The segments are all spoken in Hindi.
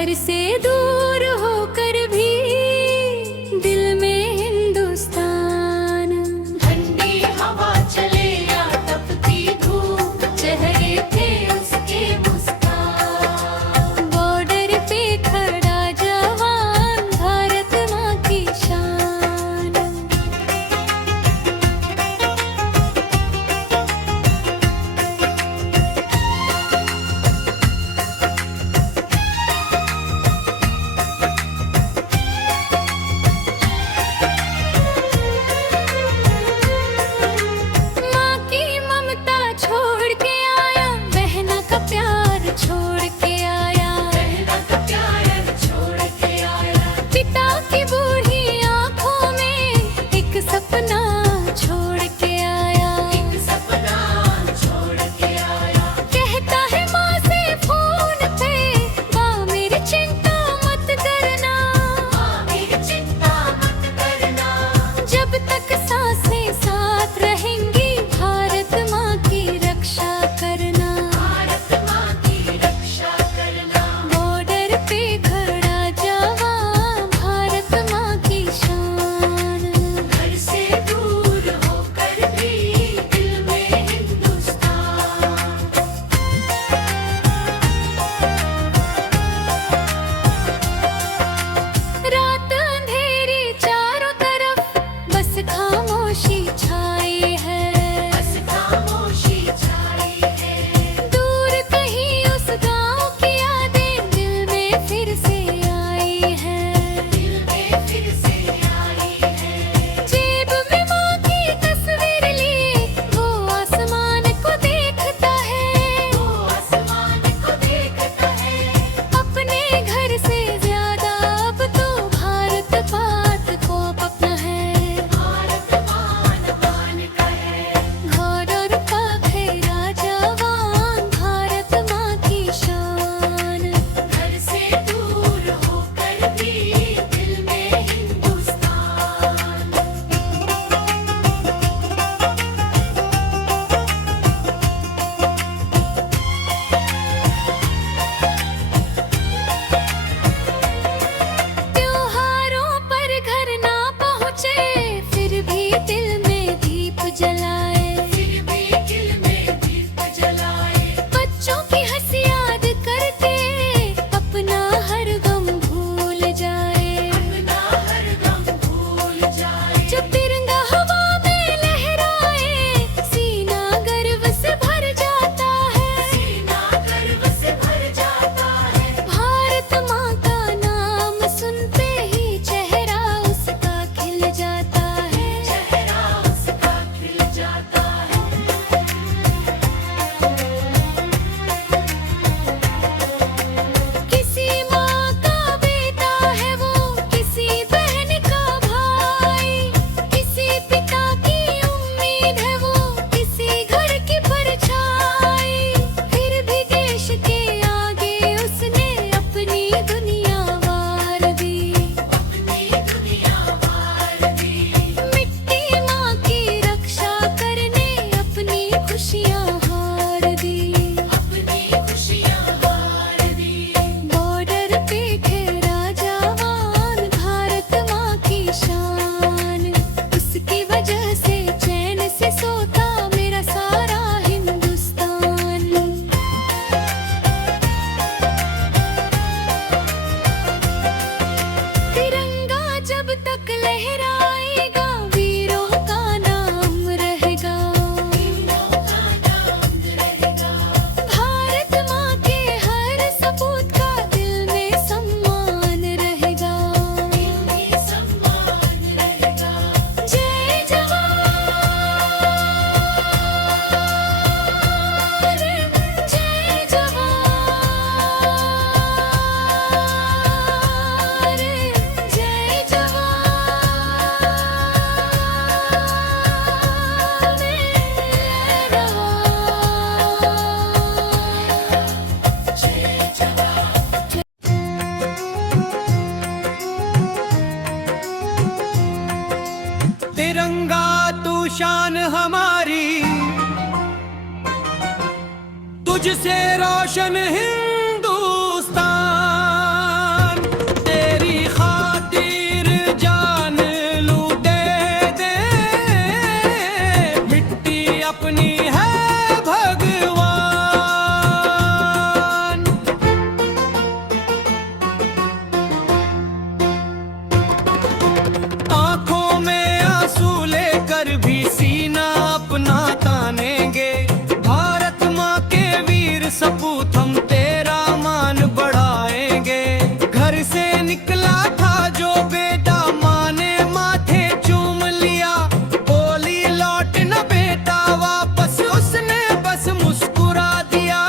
घर से दूर होकर भी दिल में हिंदुस्तान। ठंडी हवा चले या तपती धूप, चेहरे थे उसके मुस्कान। बॉर्डर पे खड़ा जवान, भारत माँ की शान। माँ की ममता छोड़ के आया, बहना का प्यार छोड़ के आया। बहना का प्यार छोड़ के आया। पिता की बूढ़ी आंखों में एक सपना छोड़ के आया। एक सपना छोड़ के आया। कहता है माँ से फोन पे, माँ मेरी चिंता मत करना। माँ मेरी चिंता मत करना। जब तक सांसें साथ रहेंगी, भारत माँ की रक्षा करना। भारत माँ की रक्षा करना। बॉर्डर पे खड़ा जवान, भारत माँ की शान। घर से दूर होकर भी दिल में हिंदुस्तान। रात अंधेरी चारों तरफ, बस खामोशी छाई है। बस खामोशी छाई है। दूर कहीं उस गांव की यादें दिल में फिर से आई है। दिल में फिर से आई है। जेब में माँ की तस्वीर लिए वो आसमान को देखता है। वो आसमान को देखता है। अपने घर से ज्यादा अब तो भारत मात को अपना है। भारत मान का है। घर और पखेरा जवान, भारत माँ की शान। घर से दूर होकर भी दिल में हिंदुस्तान। त्योहारों पर घर ना पहुँचे, फिर भी दिल में दीप जलाए। फिर भी दिल में दीप जलाए। बच्चों की हंसी याद करके अपना हर गम भूल जाए। अपना हर गम भूल जाए। जब तिरंगा हवा में लहराए, सीना गर्व से भर जाता है। सीना गर्व से भर जाता है। भारत माँ का नाम सुनते ही चेहरा उसका खिल जाता है। चेहरा उसका खिल जाता है। किसी माँ का बेटा है वो, किसी बहन का भाई। किसी पिता की उम्मीद है वो, किसी घर की परछाई। फिर भी देश के आगे उसने अपनी दुनिया वार दी। अपनी दुनिया वार दी। मिट्टी माँ की रक्षा करने अपनी खुशियाँ हार दी। अपनी खुशियाँ हार दी। बॉर्डर पे ठहरा जवान, भारत माँ की शान। उसकी वजह से चैन से सोता मेरा सारा हिंदुस्तान। तिरंगा जब तक लहराएगा, वीरों का नाम रहेगा। वीरों का नाम रहेगा। भारत माँ के हर सपूत का दिल में सम्मान रहेगा। दिल में सम्मान रहेगा। जय जवान, जय जवान, जय जवान। तिरंगा तू शान हमारी, तुझसे रोशन हिंदुस्तान। सपूत हम तेरा मान बढ़ाएंगे। घर से निकला था जो बेटा माँ ने माथे चूम लिया, बोली लौट न बेटा वापस, उसने बस मुस्कुरा दिया।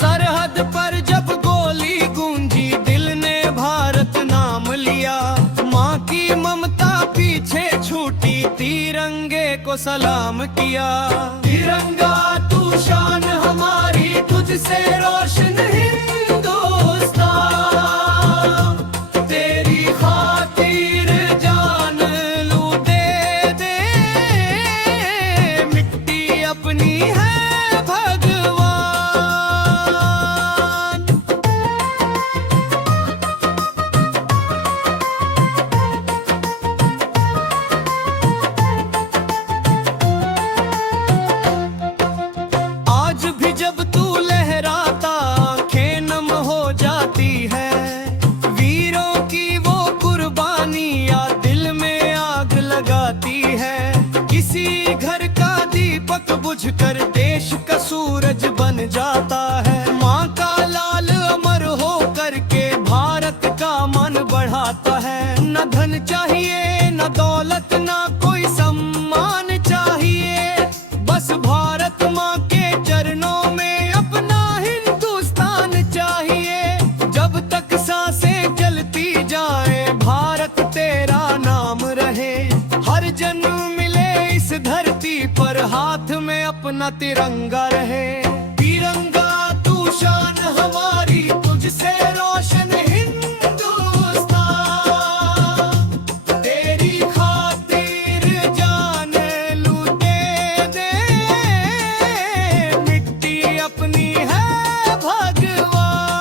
सरहद पर जब गोली गूंजी दिल ने भारत नाम लिया, माँ की ममता पीछे छूटी तिरंगे को सलाम किया। तिरंगा तू शान हमारी, तुझसे रोशन हिंदुस्तान, तेरी खातिर जान लूं दे दे, मिट्टी अपनी है भगवान। आज भी जब तू लहराता आंखें नम हो जाती है, वीरों की वो कुर्बानी या दिल में आग लगाती है। किसी घर का दीपक बुझकर देश का सूरज बन जाता है, माँ का लाल अमर हो करके भारत का मन बढ़ाता है। न धन चाहिए न दौलत न कोई सम्मान चाहिए, बस भारत माँ के चरणों में अपना हिंदुस्तान चाहिए। जब तक सांसें चलती जाए भारत तेरा नाम रहे, हर जन्म मिले इस धरती पर हाथ में अपना तिरंगा रहे। तिरंगा तू शान हमारी, तुझसे रोशन हिंदुस्तान, तेरी खातिर जान लूं दे दे, मिट्टी अपनी है भगवान।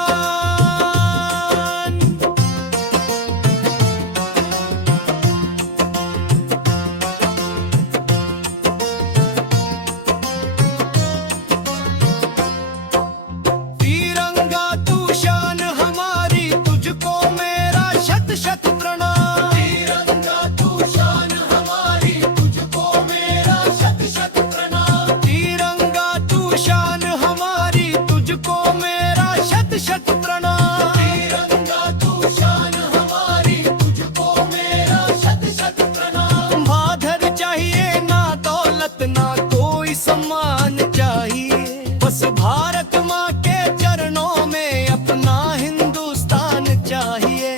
तिरंगा तू शान हमारी, तुझको मेरा शत शत प्रणाम। तिरंगा तू शान हमारी, तुझको मेरा शत शत प्रणाम। तिरंगा तू शान हमारी, तुझको मेरा शत शत प्रणाम। तिरंगा तू शान हमारी, तुझको मेरा शत शत प्रणाम। भादर चाहिए ना दौलत ना कोई सम्मान चाहिए, बस भारत माँ के चरणों में अपना हिंदुस्तान चाहिए।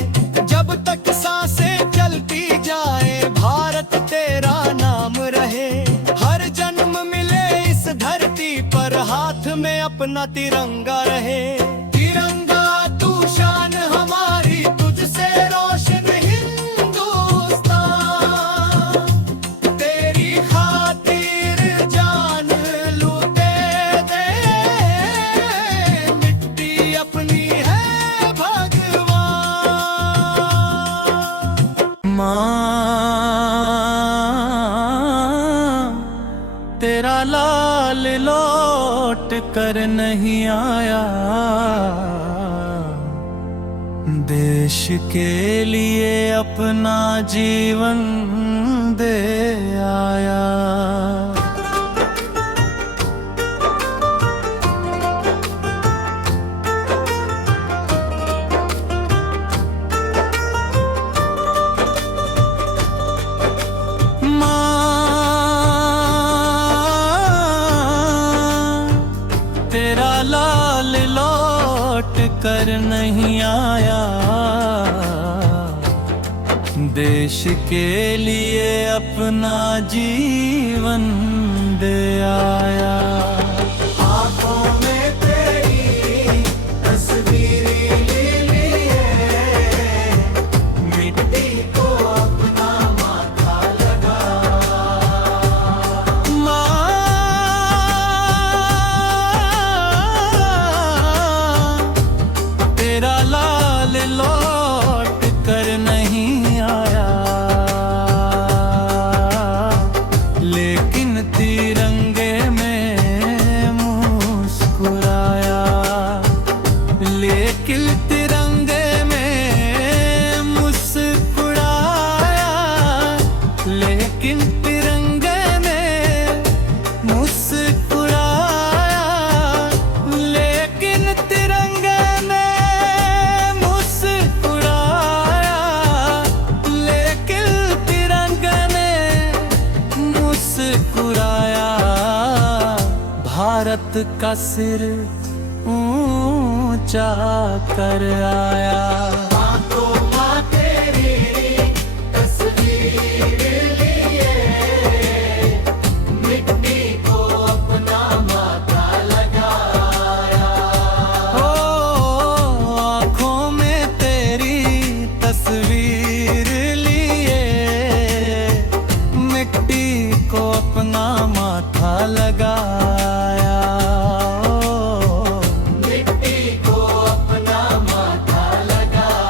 जब तक सांसें चलती जाए भारत तेरा नाम रहे, हर जन्म मिले इस धरती पर हाथ में अपना तिरंगा रहे। तिरंगा तू शान हमारी, तुझसे रोशन हिंदुस्तान, तेरी खातिर जान लूं दे दे, मिट्टी अपनी है भगवान। माँ तेरा लाल लौट कर नहीं आया, देश के लिए अपना जीवन दे आया। तेरा लाल लौट कर नहीं आया, देश के लिए अपना जीवन दे आया। आँखों में तेरी तस्वीर ले लिए, मिट्टी को अपना माथा लगा। तेरा लाल लौट कर नहीं आया, लेकिन तिरंगे में मुस्कुराया। लेकिन तिरंगे में मुस्कुराया, लेकिन तिरंगे में मुस्कुराया, लेकिन का सिर ऊंचा कर आया। तस्वीर लिए मिट्टी को अपना माथा लगाया। मिट्टी को अपना माथा लगाया।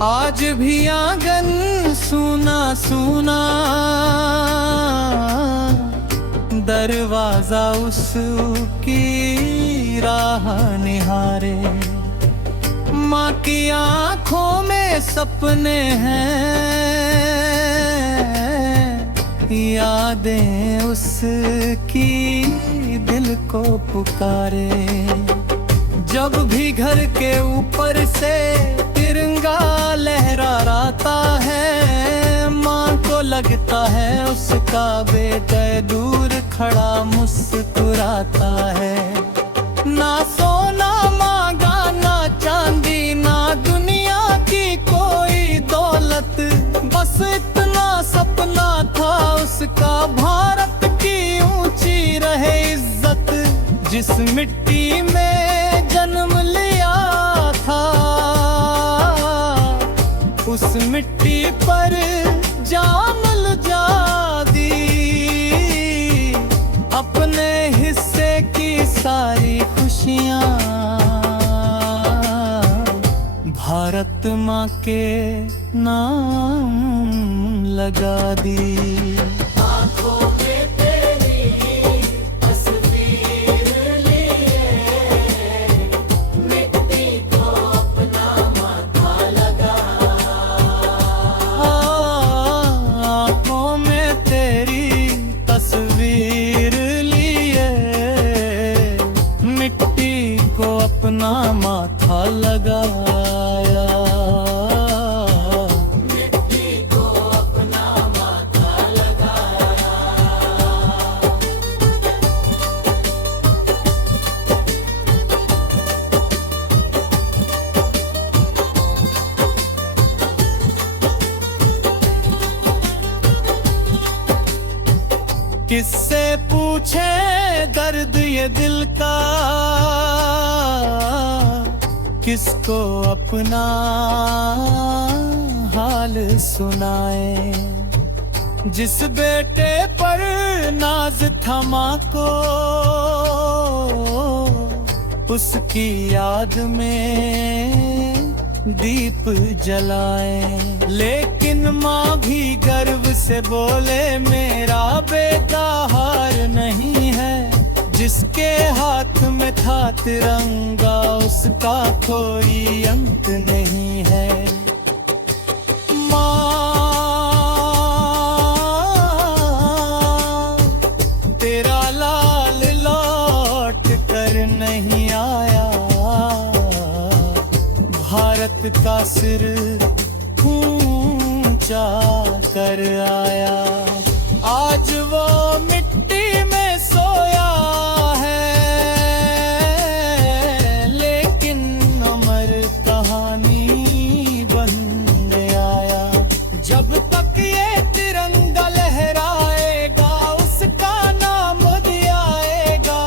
आज भी आंगन सुना सुना, दरवाजा उसकी राह निहारे। माँ की आंखों में सपने हैं, यादें उसकी दिल को पुकारे। जब भी घर के ऊपर से तिरंगा लहराता है, माँ को लगता है उसका बेटा दूर खड़ा मुस्कुराता है। ना सोना मांगा ना चांदी, ना दुनिया की कोई दौलत, बस इतना सपना था उसका, भारत की ऊंची रहे इज्जत। जिस मिट्टी में जन्म लिया था, उस मिट्टी पर जान लुझा दी। अपने हिस्से की सारी खुशियाँ भारत माँ के नाम लगा दी। आँखों में तेरी तस्वीर लिए मिट्टी को अपना माथा लगा। आँखों में तेरी तस्वीर लिए मिट्टी को अपना माथा लगाया। मिट्टी को अपना माथा लगाया। किससे पूछे दर्द ये दिल का, किसको अपना हाल सुनाए। जिस बेटे पर नाज था माँ को, उसकी याद में दीप जलाए। लेकिन माँ भी गर्व से बोले मेरा बेटा हार नहीं है। जिसके हाथ में था तिरंगा उसका कोई अंत नहीं है। माँ तेरा लाल लौट कर नहीं आया, भारत का सिर ऊंचा कर आया। आज वो मिट्टी में सोया है, लेकिन अमर कहानी बन आया। जब तक ये तिरंगा लहराएगा उसका नाम दियाएगा।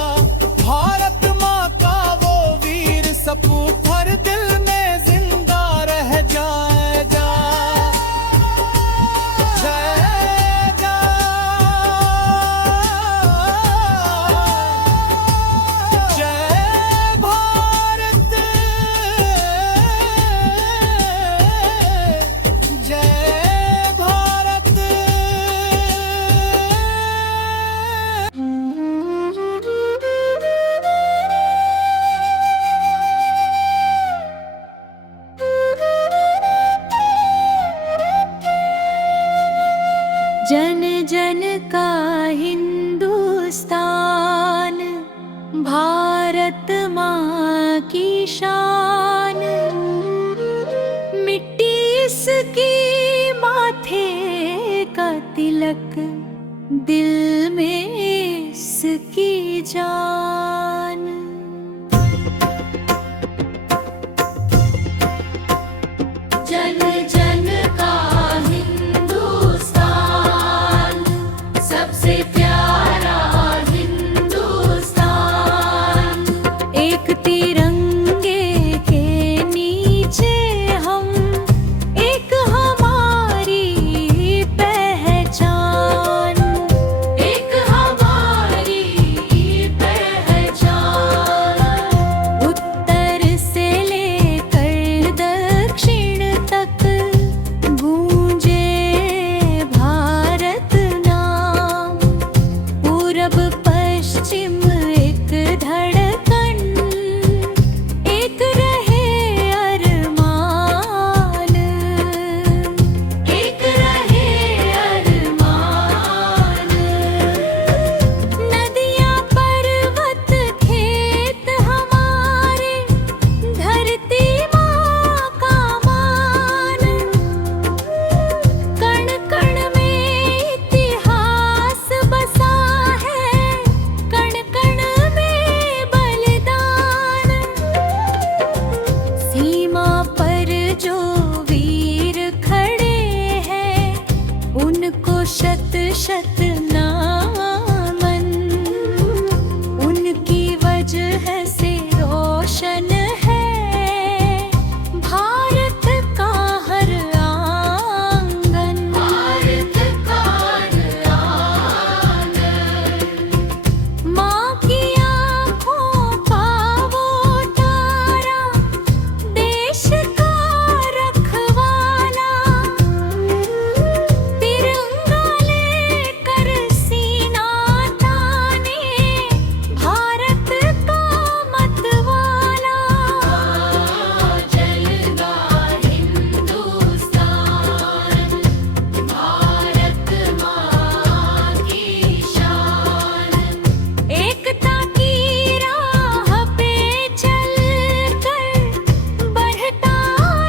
भारत माँ का वो वीर सपूत हर दिल में जिंदा रह जाएगा। जय जय की शान। मिट्टी इसकी माथे का तिलक, दिल में इसकी जान। जन जन का हिंदुस्तान, सबसे प्यारा हिंदुस्तान। एक तिरंगे के नीचे हम, एक हमारी पहचान, एक हमारी पहचान। उत्तर से लेकर दक्षिण तक गूंजे भारत नाम। पूरब पश्चिम एक धड़कन, एक रहे अरमान, एक रहे अरमान। नदियाँ पर्वत खेत हमारे, धरती माँ का मान। कण कण में इतिहास बसा है, कण कण में बलिदान। सीमा पर जो वीर खड़े हैं, उनको शत शत नमन। उनकी वजह से रोशन है भारत का हर आंगन, भारत का हर आंगन। माँ की आँखों का वो तारा, देश का रखवाला। तिरंगा लेकर सीना ताने, भारत का मतवाला। जलगा हिंदुस्तान, भारत माँ की शान। एकता की राह पे चलकर बढ़ता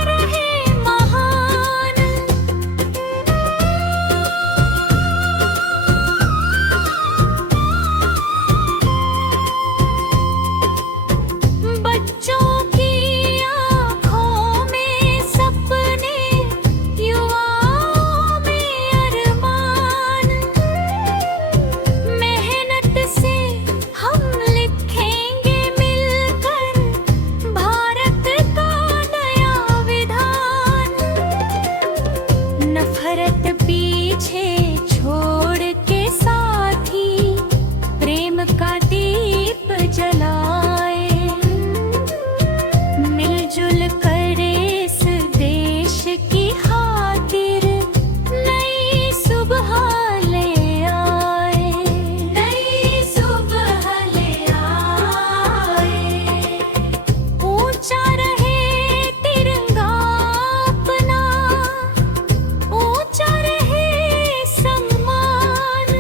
रहे महान। बच्चों की आँखों में सपने, युवाओं में अरमान। मेहनत से हम लिखेंगे मिलकर भारत का नया विधान। नफरत पीछे छोड़ के साथी, प्रेम का दीप जलाए। मिलजुल कर इस देश की खातिर नई सुबह ले आए, नई सुबह ले आए। ऊंचा रहे तिरंगा अपना, ऊंचा रहे सम्मान।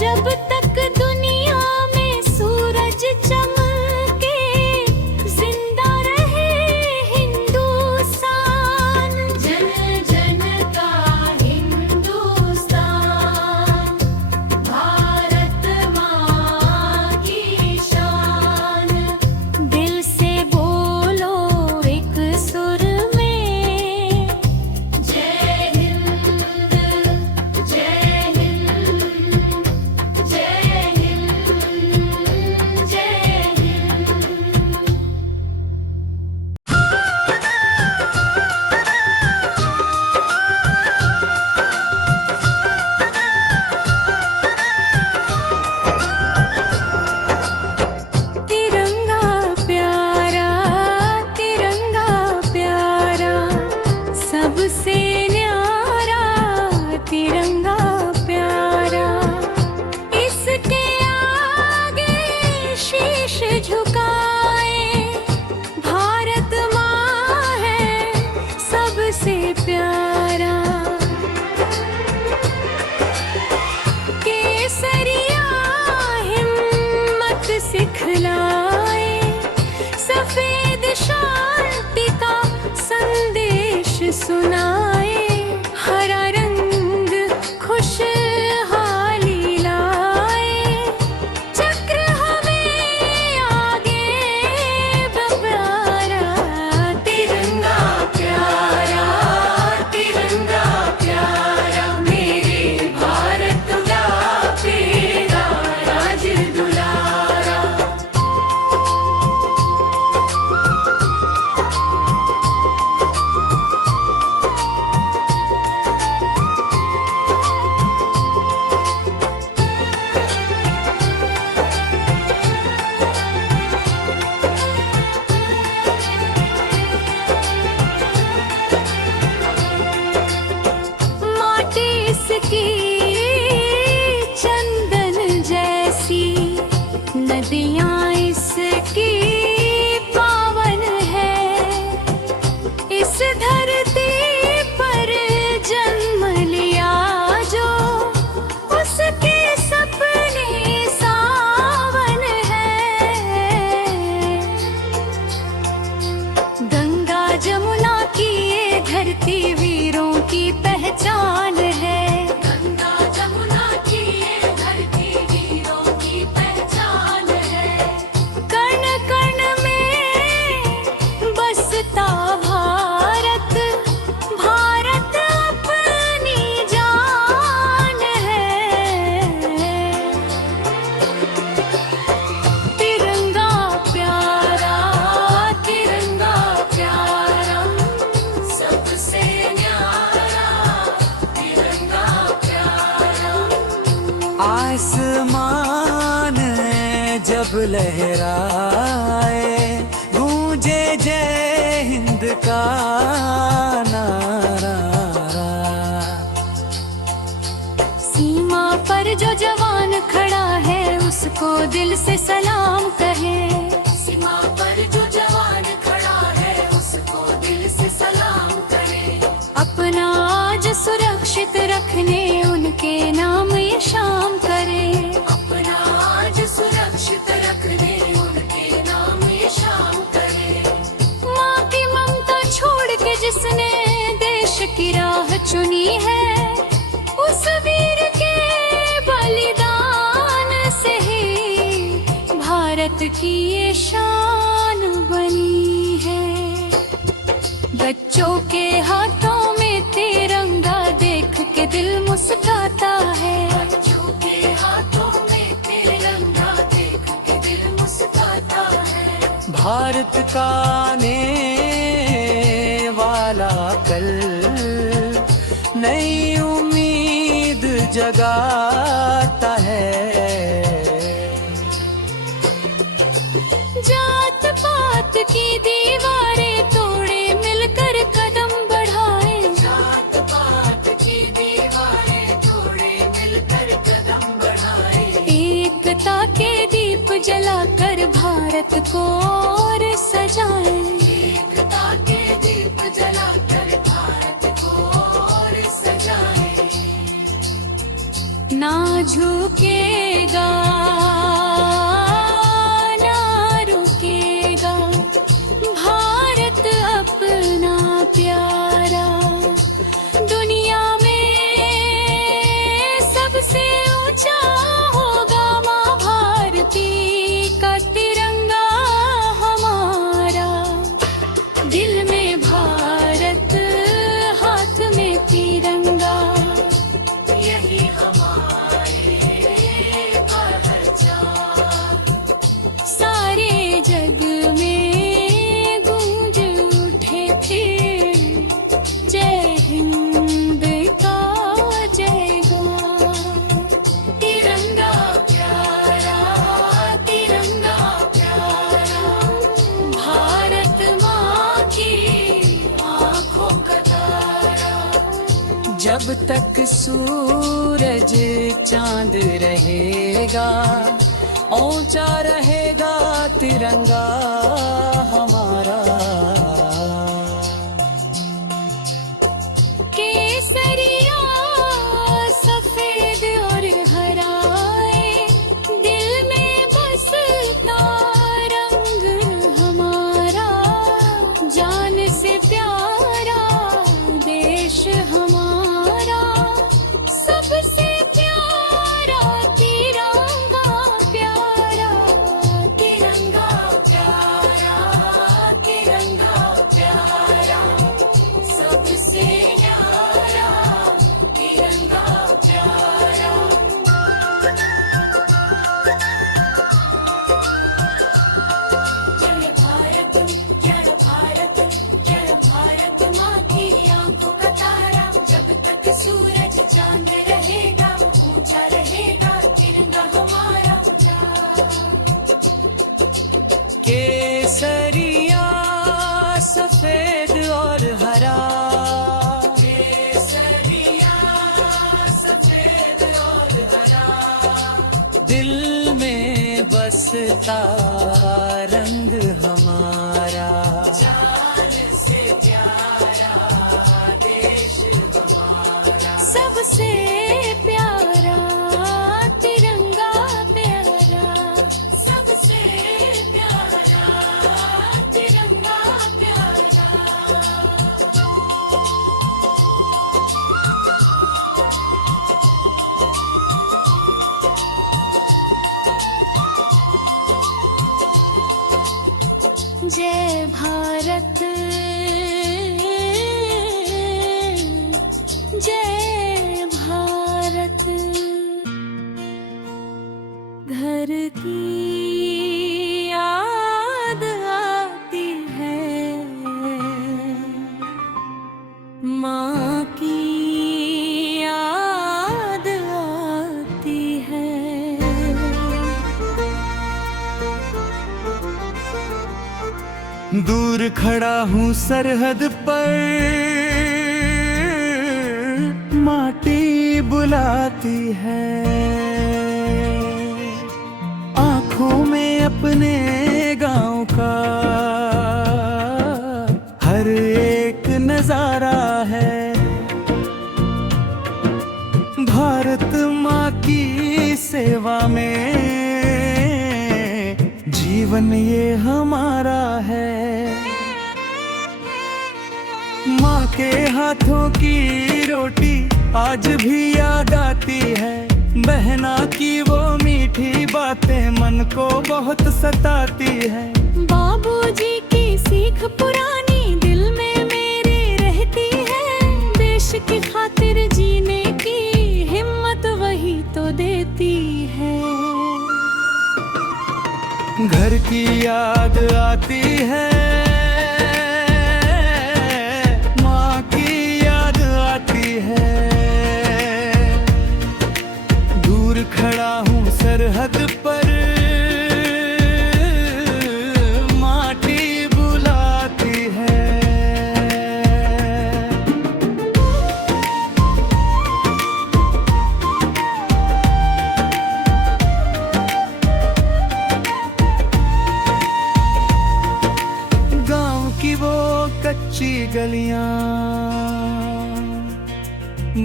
जब तक दुनिया में सूरज चमके, जिंदा रहे हिंदुस्तान। जन जन का हिंदुस्तान, भारत माँ की शान। दिल से बोलो एक सुर में, जय हिंद, जय हिंद, जय हिंद, जय हिंद। तिरंगा प्यारा, तिरंगा प्यारा, सबसे न्यारा तिरंगा प्यारा। इसके आगे शीश झुकाए, भारत माँ है सबसे प्यारा। केसरिया हिम्मत सिखलाए, लहराए, गूंजे जय हिंद का नारा। सीमा पर जो जवान खड़ा है उसको दिल से सलाम कहे। सीमा पर जो जवान खड़ा है उसको दिल से सलाम करे। अपना आज सुरक्षित रखने उनके नाम ये शाम करे। अपना आज सुरक्षित रखने उनके नाम ये शाम करे। माँ की ममता छोड़ के जिसने देश की राह चुनी है, उस वीर के बलिदान से ही भारत की ये शान बनी है। बच्चों के हाथों में तिरंगा देख के दिल मुस्कुराता है। बच्चों के हाथों में तिरंगा देख के दिल मुस्कुराता है। भारत का आने वाला कल नई उम्मीद जगाता है। जात पात की दीवारें तोड़े मिलकर कदम बढ़ाए। जात पात की दीवारें तोड़े मिलकर कदम बढ़ाए। एकता के दीप जलाकर भारत को और सजाए। एकता के दीप जलाकर भारत को और सजाए। ना झुकेगा ना रुकेगा भारत अपना प्यारा। दुनिया में सबसे ऊंचा होगा माँ भारती का तिरंगा हमारा। दिल में भारत हाथ में तिरंगा, यही हमारी पहचान। सारे जग में गूंज उठे थे जय हिंद का जयगान। तिरंगा प्यारा तिरंगा प्यारा, भारत माँ की आँखों का तारा। जब तक सूरज चांद रहेगा, ऊंचा रहेगा तिरंगा हमारा। केसरिया सफेद और हरा दिल में बसता रंग हमारा। जान से प्यारा देश हमारा, सबसे प्यारा तिरंगा प्यारा। तिरंगा प्यारा तिरंगा प्यारा, सबसे प्यारा तिरंगा प्यारा। जय भारत जय भारत जय भारत माँ की आँखों का तारा। जब तक सूरज चांद रहेगा, ऊंचा रहेगा तिरंगा हमारा। केसरिया सफेद और हरा, केसरिया सफेद और हरा, दिल में बसता रंग हमारा। जान से प्यारा देश हमारा, सबसे प्यारा तिरंगा प्यारा। सबसे प्यारा तिरंगा प्यारा। जय भारत जय भारत। घर की याद आती है, माँ की याद आती है। दूर खड़ा हूँ सरहद पर, माटी बुलाती है। आंखों में अपने गांव का हर एक नजारा है। भारत माँ की सेवा में जीवन ये हमारा है। माँ के हाथों की रोटी आज भी याद आती है। बहना की वो मीठी बातें मन को बहुत सताती है। बाबूजी की सीख पुरानी दिल में मेरे रहती है। देश की खातिर जीने की हिम्मत वही तो देती है। घर की याद आती है, माँ की याद आती है। दूर खड़ा हूँ सरहद पर, माटी बुलाती है। गांव की वो कच्ची गलियां,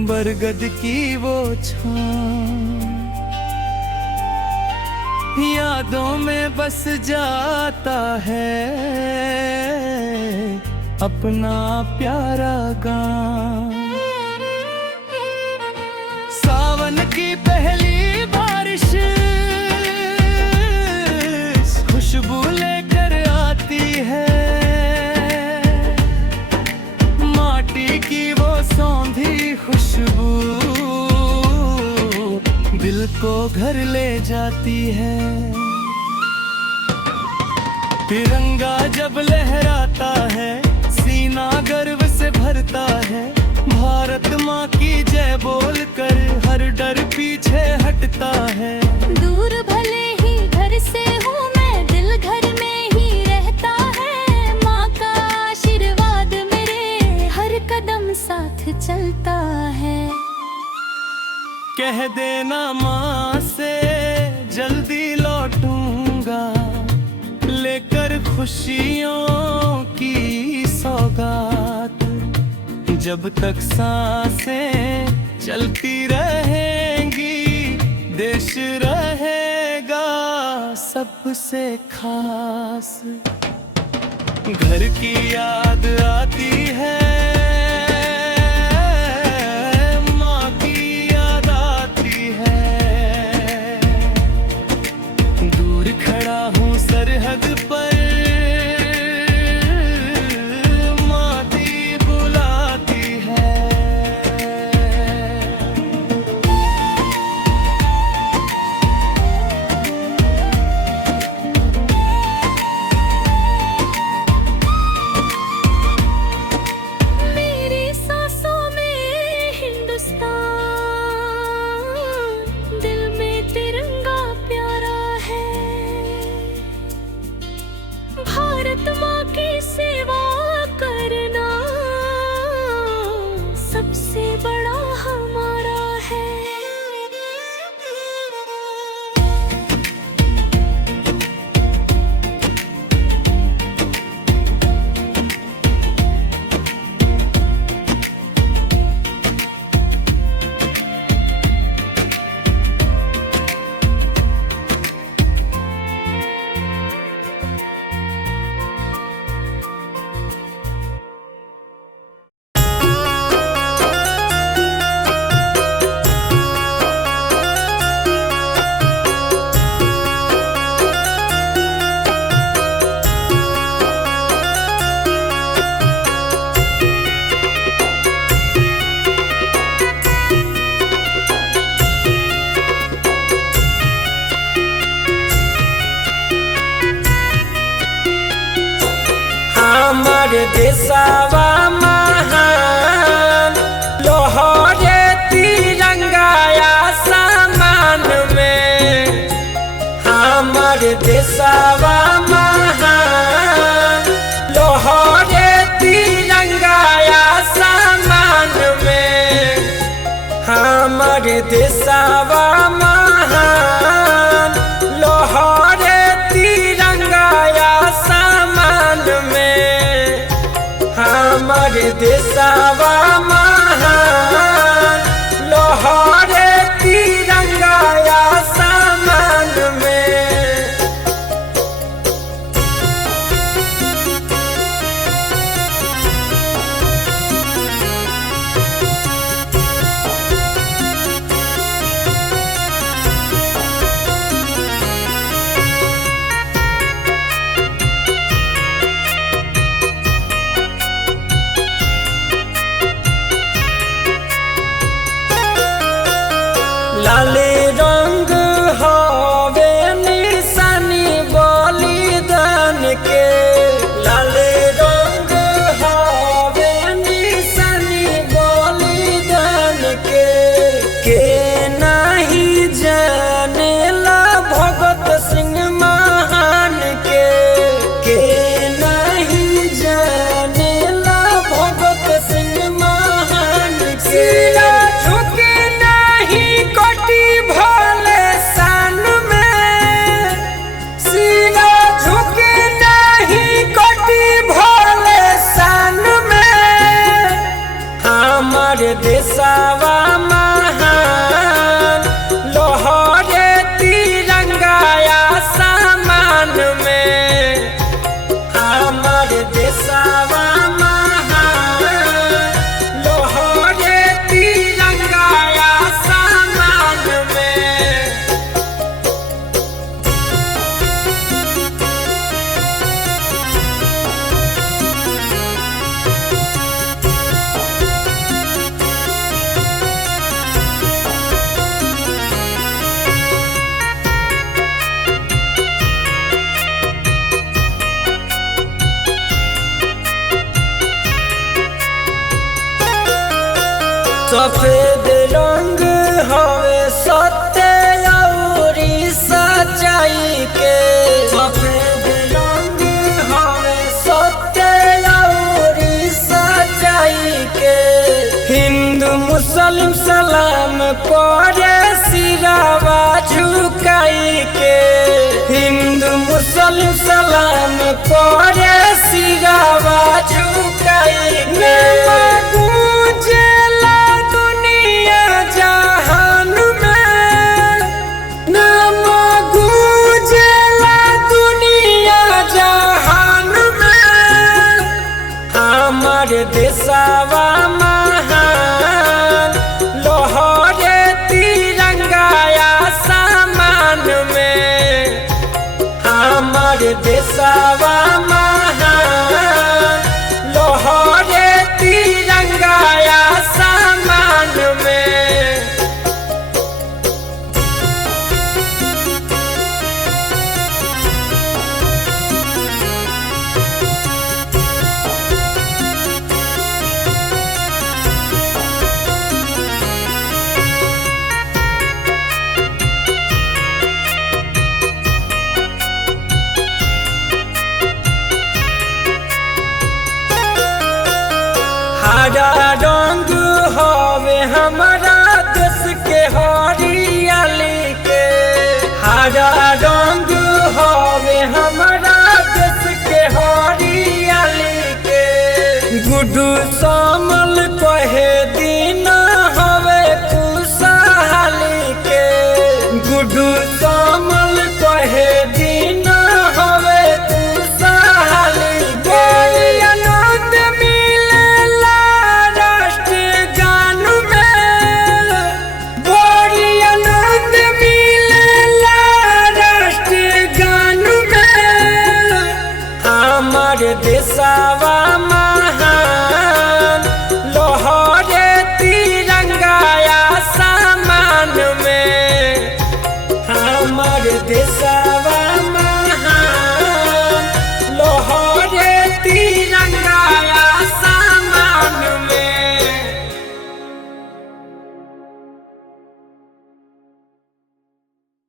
बरगद की वो छां, यादों में बस जाता है अपना प्यारा गांव। सावन की पहली बारिश खुशबू लेकर आती है। माटी की वो सौंधी खुशबू दिल को घर ले जाती है। तिरंगा जब लहराता है, सीना गर्व से भरता है। भारत माँ की जय बोल कर हर डर पीछे हटता है। दूर भले ही घर से हूँ मैं, दिल घर में ही रहता है। माँ का आशीर्वाद मेरे हर कदम साथ चलता है। कह देना माँ से जल्दी लौटूंगा, लेकर खुशियों की सौगात। जब तक सांसें चलती रहेंगी, देश रहेगा सबसे खास। घर की याद आती है, माँ की याद आती है। दूर खड़ा हूँ सरहद पर, माटी बुलाती है। मेरी सांसों में हिंदुस्तान, दिल में तिरंगा प्यारा है। भारत माँ की सेवा करना सबसे बड़ा हमारा है। हमर देशवा महान, लोहरे तिरंगा आसमान में। हमर देशवा महान, देशवा महान लोहरे तिरंगा आसमान में। हमर देशवा महान लोहरे तिरंगा आसमान में। लाल रंग हवे निशानी बलिदान के। लाल रंग हवे निशानी बलिदान के नहीं जानेला भगत सिंह महान के नहीं जानेला भगत सिंह महान के। झुके कटी भले सान में सीना झुके नहीं कटी भले सान में। हमर देशवा महान लोहरे तिरंगा आसमान में। हमर देशवा महान लोहरे तिरंगा आसमान में। सफेद रंग हवे सत्य औरी सच्चाई के। सफेद रंग हवे सत्य औरी सच्चाई के। हिंदू मुस्लिम सलाम करे सिरावा झुकाई के। हिंदू मुस्लिम सलाम करे सिरावा झुकाई के। गूंजेला दुनिया जहान में नाम गूंजेला दुनिया जहान में। हमर देशवा महान लोहरे तिरंगा आसमान में। हमर देशवा महान लोहरे तिरंगा आसमान में। हरा रंग हवे हमारा देश के हरियाली के। हरा रंग हवे हमारा देश के हरियाली के। गुड्डू समल कहे दिन हवे खुशहाली के। गुड्डू समल कहे दिन हवे खुशहाली के। आनंद मिलेला राष्ट्रगान में। बड़ी आनंद मिलेला राष्ट्रगान में। हमर देशवा महान लोहरे तिरंगा आसमान में। हमर देशवा